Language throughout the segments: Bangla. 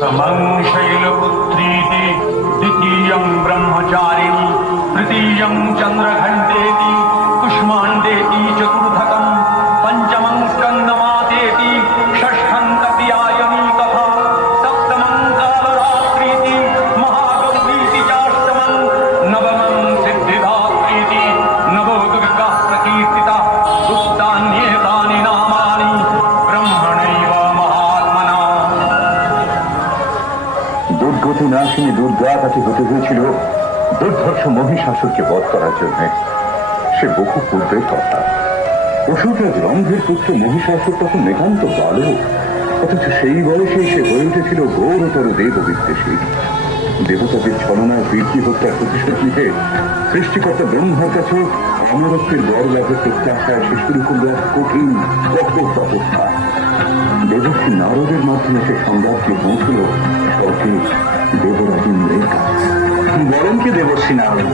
समं शैलपुत्रीति द्वितीयं ब्रह्मचारिणी तृतीयं चन्द्रघण्टेति कुष्माण्डेति चतुर्थकं पञ्चमं स्कन्दमातेति षष्ठं कपियायनी तथा सप्तमं कालरात्रीति महागौरीति चाष्टमं नवमं सिद्धिदात्रीति नवो दुर्गाः प्रकीर्तिता गुप्तान्येतानि नामानि ब्रह्मणैव महात्मना। দুর্গতি নাশিনী দুর্গা তাকে হতে হয়েছিল দুর্ধর্ষ মহিষাসুরকে বধ করার জন্য। সে বহু পূর্বের কথা। অসুররাজ রম্ভের পুত্র মহিষাসুর তখন নিতান্ত বালক, অথচ সেই বয়সে সে হয়ে উঠেছিল ঘোরতর দেব বিদ্বেষী। দেবতাদের ছলনায় বীর্তি হত্যার প্রতিশোধ নিতে সৃষ্টিকর্তা ব্রহ্মার কাছে অমরত্বের বর লাভের প্রত্যাশায় সে শুরু করল এক কঠিন কঠোর তপস্যা। দেবর্ষি নারদের মাধ্যমে সে সংবাদকে পৌঁছল স্বর্গে দেবরাজ ইন্দ্রের কাছে। বলেন কি দেবর্ষি নারদ,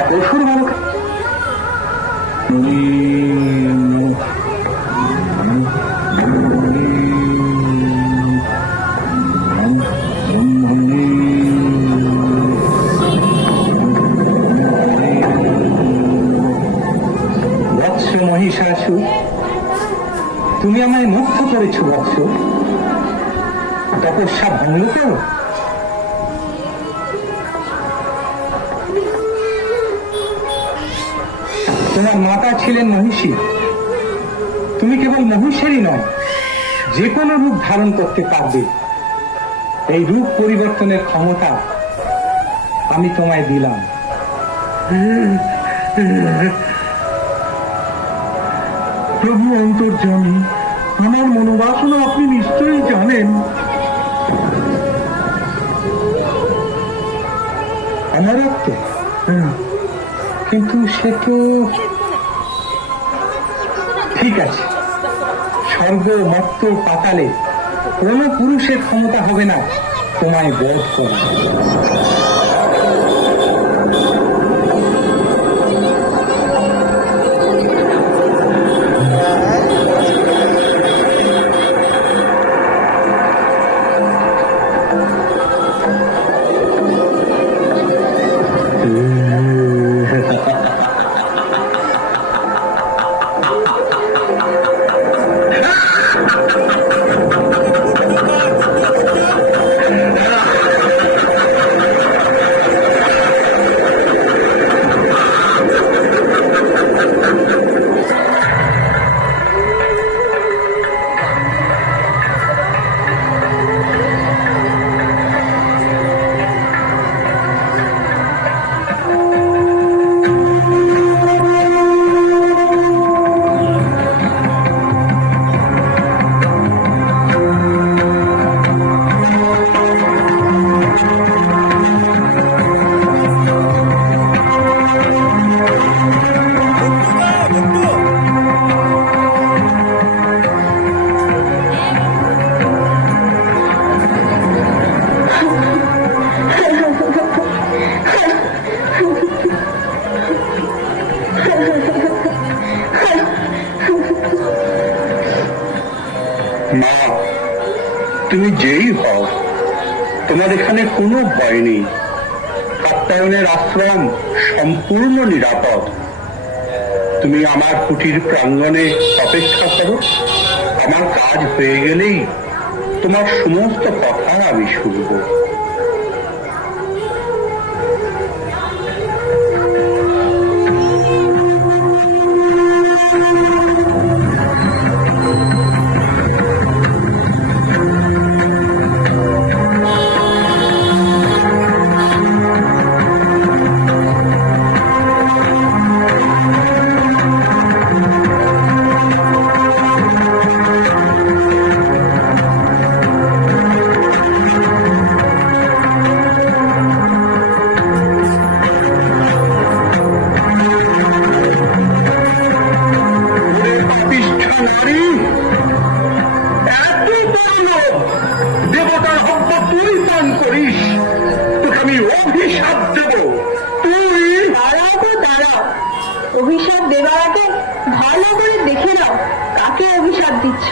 এক অসুর বালক মহিষাসুর, তুমি আমায় মুগ্ধ করেছ বৎস। তপস্যা ভঙ্গ করো। তোমার মাতা ছিলেন মহিষী। তুমি কেবল মহিষেরই নয়, যে কোনো রূপ ধারণ করতে পারবে। এই রূপ পরিবর্তনের ক্ষমতা আমি তোমায় দিলাম। প্রভু অন্তর্যামী, আমার মনোবাসনা আপনি নিশ্চয়ই জানেন। অমরত্ব, কিন্তু সে তো ঠিক আছে। স্বর্গ মর্ত পাতালে কোন পুরুষের ক্ষমতা হবে না তোমায় বধ করা। তুমি যেই হও, তোমার এখানে কোনো ভয় নেই। কাত্যায়নের আশ্রম সম্পূর্ণ নিরাপদ। তুমি আমার কুটির প্রাঙ্গণে অপেক্ষা করো। আমার কাজ হয়ে গেলেই তোমার সমস্ত কথা আমি শুনব। দেবতার হক তুই পান করিস, তোকে আমি অভিশাপ দেব। তুই দাঁড়াও, অভিশাপ দেবার আগে ভালো করে দেখে নাও কাকে অভিশাপ দিচ্ছ।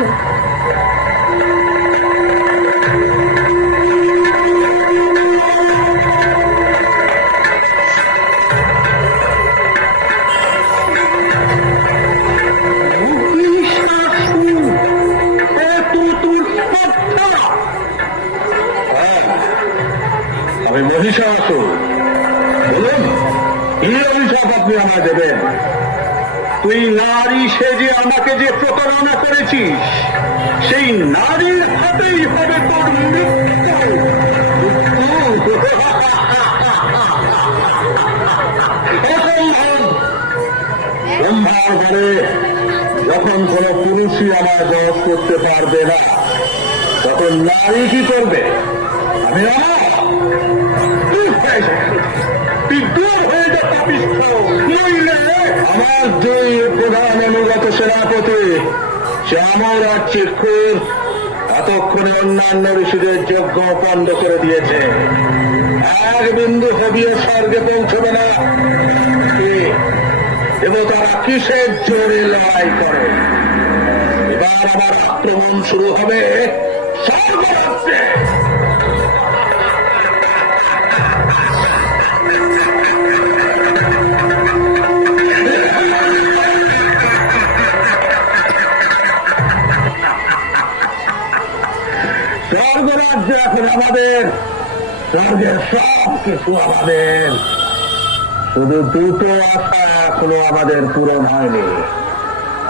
আমি মহিষাসুর। বলুন, কি অভিশাপ আপনি আমায় দেবেন? তুই নারী সেজে আমাকে যে প্রতারণা করেছিস, সেই নারীর হাতেই হবে তোর মৃত্যু। ব্রহ্মার বলে, যখন কোন পুরুষই আমার বধ করতে পারবে না, তখন নারী কি করবে? আমি বিদ্রোহ হয়ে যা পাপিষ্ঠ, নইলে আমার দুই প্রধান অনুগত সেনাপতি শ্যামল আর চিক্ষুর এতক্ষণে অন্যান্য ঋষিদের যজ্ঞ পণ্ড করে দিয়েছে। এক বিন্দু হবিয়ে স্বর্গে পৌঁছবে না। দেবতারা কিসের জোরে লড়াই করে? এবার আমার আক্রমণ শুরু হবে স্বর্গরাজ্যে। স্বর্গরাজ্য এখন আমাদের, স্বর্গের সব কিছু আমাদের। শুধু দুটো আশা এখনো আমাদের পূরণ হয়নি।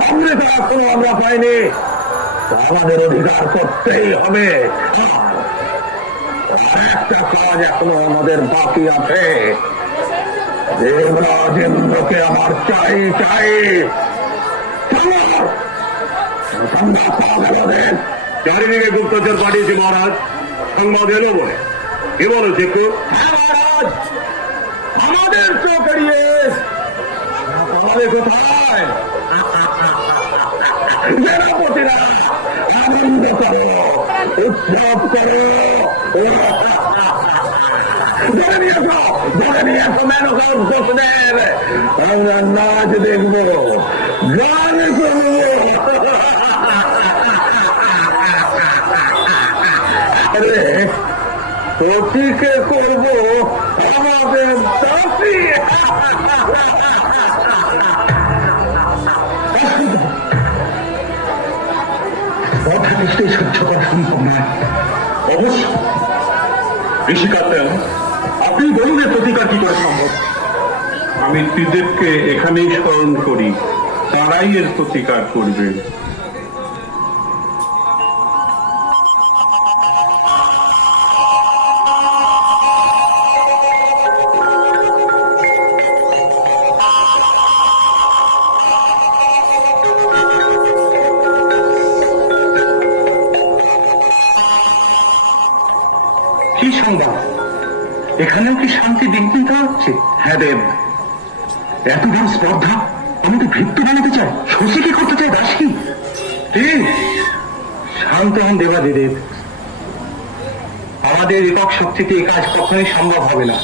অমৃতা এখনো আমরা পাইনি, আমাদের অধিকার করতেই হবে। একটা কাজ এখনো আমাদের বাকি আছে। দেবরাজেন্দ্রকে আমার চাই চাই। চারিদিকে গুপ্তচর পাঠিয়েছে মহারাজ, সংবাদ এলো বলে। কি বলো চিকু? মহারাজ, আমাদের চোখ এড়িয়ে আমাদের কোথায়? সেনাপতিরা আনন্দ করো, উৎসব করো, ধরে নিয়ে আসো মেনকার দোষদের। আমরা নাচ দেখবো, গান করবো। সতীকে করবো আমাদের দাসী। কথা নিশ্চয়ই সহ্য করা সম্ভব নয়। অবশ্য ঋষিকাতেন, আপনি বলুন এর প্রতিকার কি করে সম্ভব? আমি ত্রিদেবকে এখানেই স্মরণ করি, তারাই এর প্রতিকার করবে। কি সংবাদ? এখানেও কি শান্তি বিঘ্নিত হচ্ছে? হ্যাঁ দেব, এত বড় স্পর্ধা আমি তো ভৃত্য বানাতে চাই, শশী কি করতে চাই দাসী? শান্ত হন দেবাদিদেব। আমাদের একক শক্তিতে এই কাজ কখনোই সম্ভব হবে না।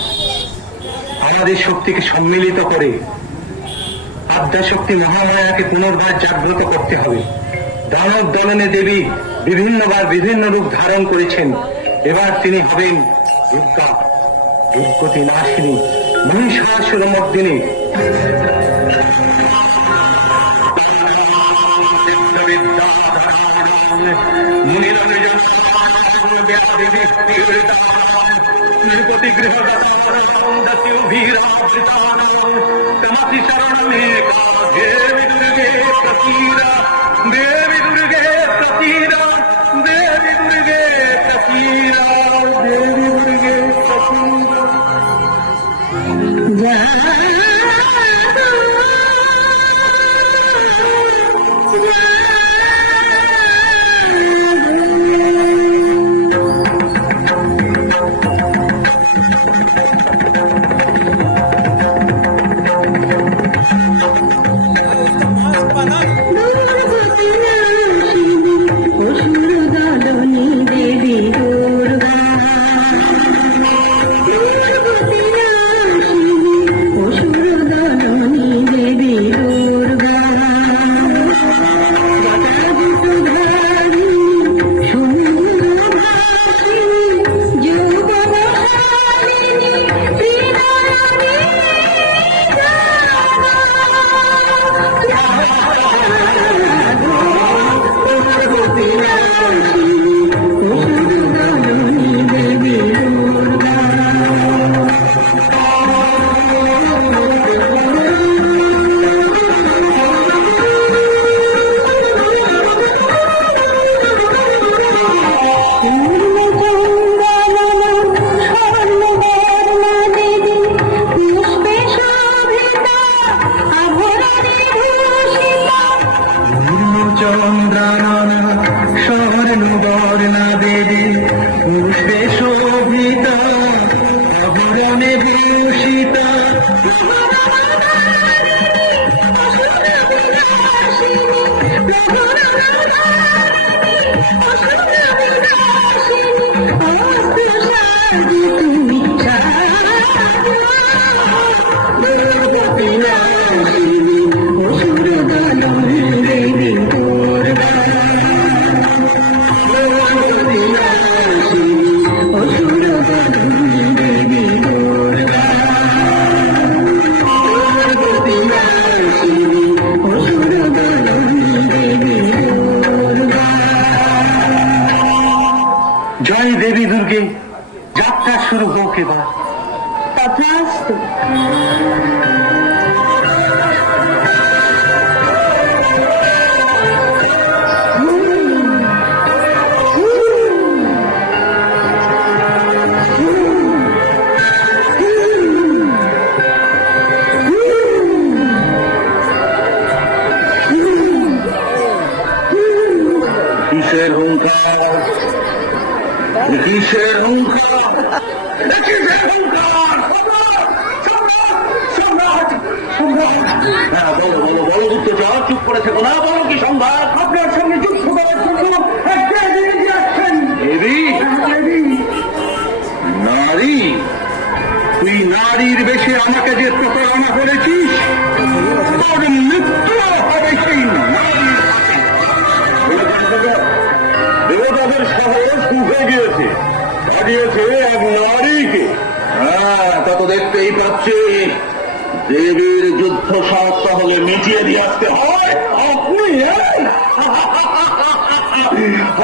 আমাদের শক্তিকে সম্মিলিত করে আদ্যাশক্তি মহামায়াকে পুনর্বার জাগ্রত করতে হবে। দানব দলনে দেবী বিভিন্নবার বিভিন্ন রূপ ধারণ করেছেন। এবার তিনি হবেন দুর্গা, দুর্গতি নাশিনী, মহিষাসুর মর্দিনী। দেবী দুর্গে প্রতীরা, দেবী দুর্গে প্রতীরা, দেবী দুর্গে প্রতীরা, দেবী দুর্গে প্রতীরা। চন্দ্রাননা স্বর্ণবর্ণা দেবী পুষ্পে শোভিতা আভরণে ভূষিতা জয় দেবী দুর্গে, যাত্রা শুরু হোক এবার। তথাস্তু। কিসের হুঙ্কার, কিসের হুঙ্কার, কিসের হুঙ্কার? হ্যাঁ, বলো বলো বলো গুপ্তচর, চুপ করে থেকো না, বলো কি সংবাদ? আপনার সঙ্গে যুদ্ধ করার জন্য দেবী, নারী, তুই নারীর বেশে আমাকে যে প্রতারণা করেছিস, তোর মৃত্যু হবে সেই নারীর। দেবতাদের সাহস উঠে গিয়েছে, হারিয়েছে এক নারীকে। হ্যাঁ, তা তো দেখতেই পাচ্ছি। দেবীর যুদ্ধ সাহস তাহলে মিটিয়ে দিয়ে আসতে হয়।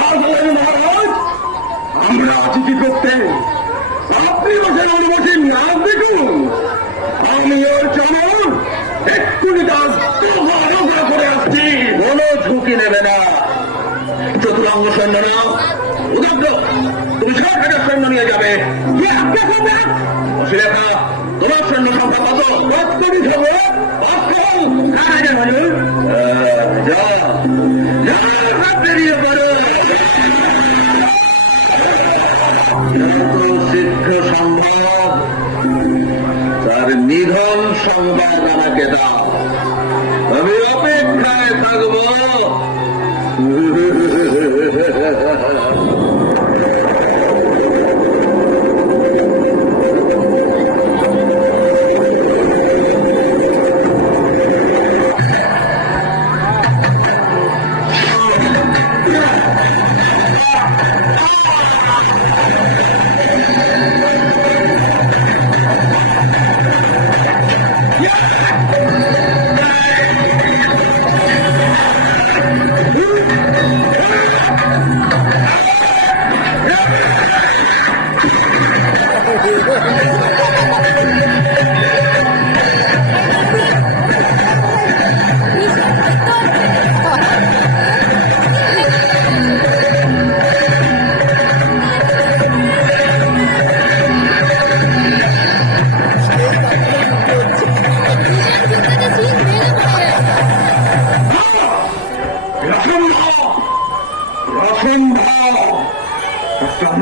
আপনি মহারাজ, আমরা আছি কি করতে? আপনি বসে বসে নাম দেখুন। আমি ওর চমন এক্ষুনি তার আলোচনা করে আসছি। কোনো ঝুঁকি নেবে না। চতুরঙ্গ সৈন্য নাও, উদগ্র, তুমি ৬০,০০০ সৈন্য নিয়ে যাবে। অশ্লীলেখা, তোমার সৈন্য সংখ্যা কত? ৫ কোটি হবে। ৫ কোটি? বেরিয়ে পড়ো। শীঘ্র সম্ভব তার নিধন সংবাদ আমাকে দাও, আমি অপেক্ষায় থাকবো।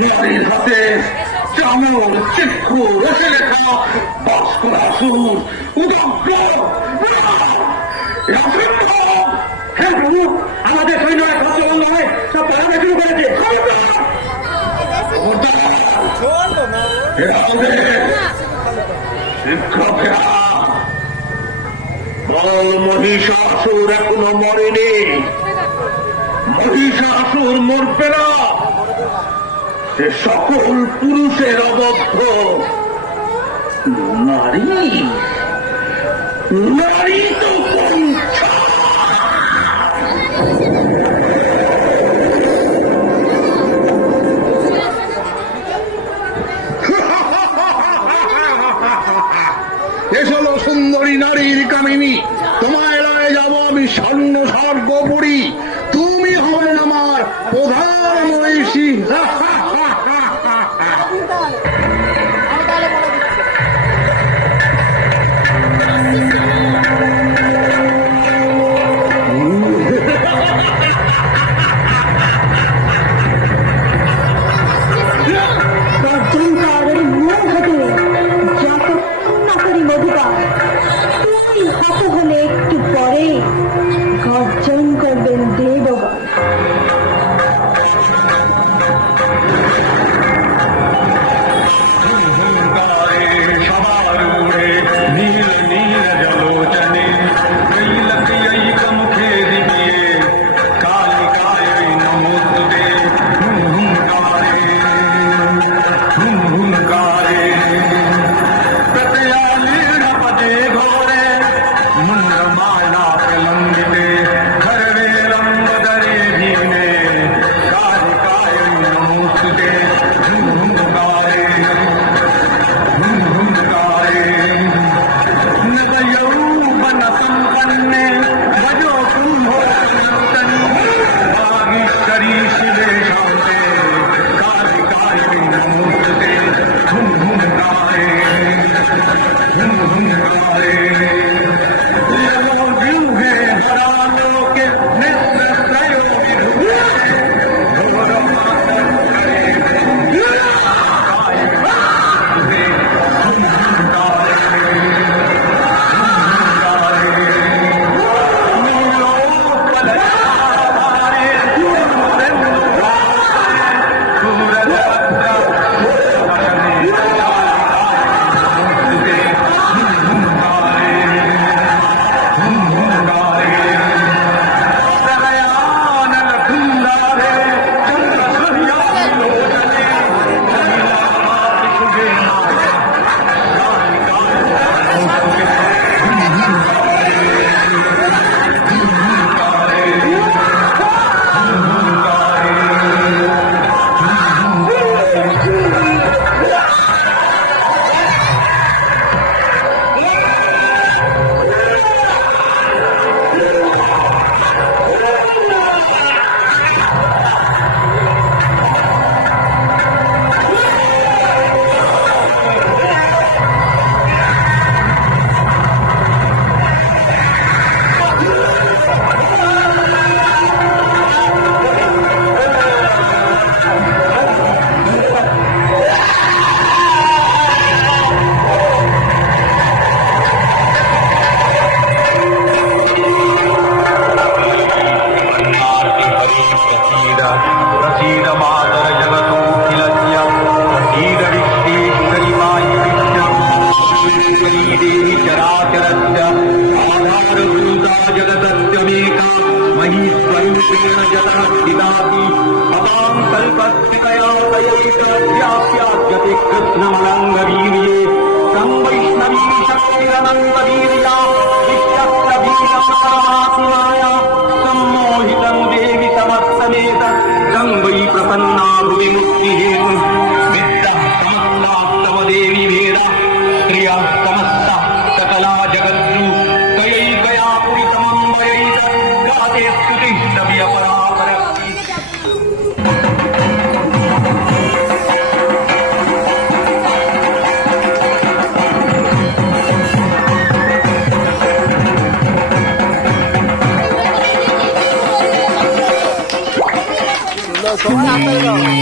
নারীর হাতে চামর, চিক্ষু, রসে লেখা, ভাস্কর আসুর, উদগ্র। হ্যাঁ প্রভু, আমাদের সৈন্যরা খাদ্য নয়, সব পালাতে শুরু করেছে। মহিষাসুর এখনো মরেনি, মহিষাসুর মরবে না। সে সকল পুরুষের অবদ্ধ। নারী, নারী তো এসলো সুন্দরী নারীর কামিনী। তোমায় লয়ে যাব আমি স্বর্ণ স্বর্গপুরী। তুমি হবেন আমার প্রধান মহিষী। व्याप्याद्यते कृष्णमलङ्गवीर्ये तं वैष्णवी शक्तिरनन्तवीर्या विश्वस्तवीरमात्माय सम्मोहितं देवि समत्समेत तं वै प्रपन्ना भुवि मुक्तिहेतु विद्या समस्तास्तव देवी वेदा स्त्रियः समस्ता सकला जगद्रु तयैकया पुरितमम्बरैत गाते स्तुतिः सव्यपरापरक्ति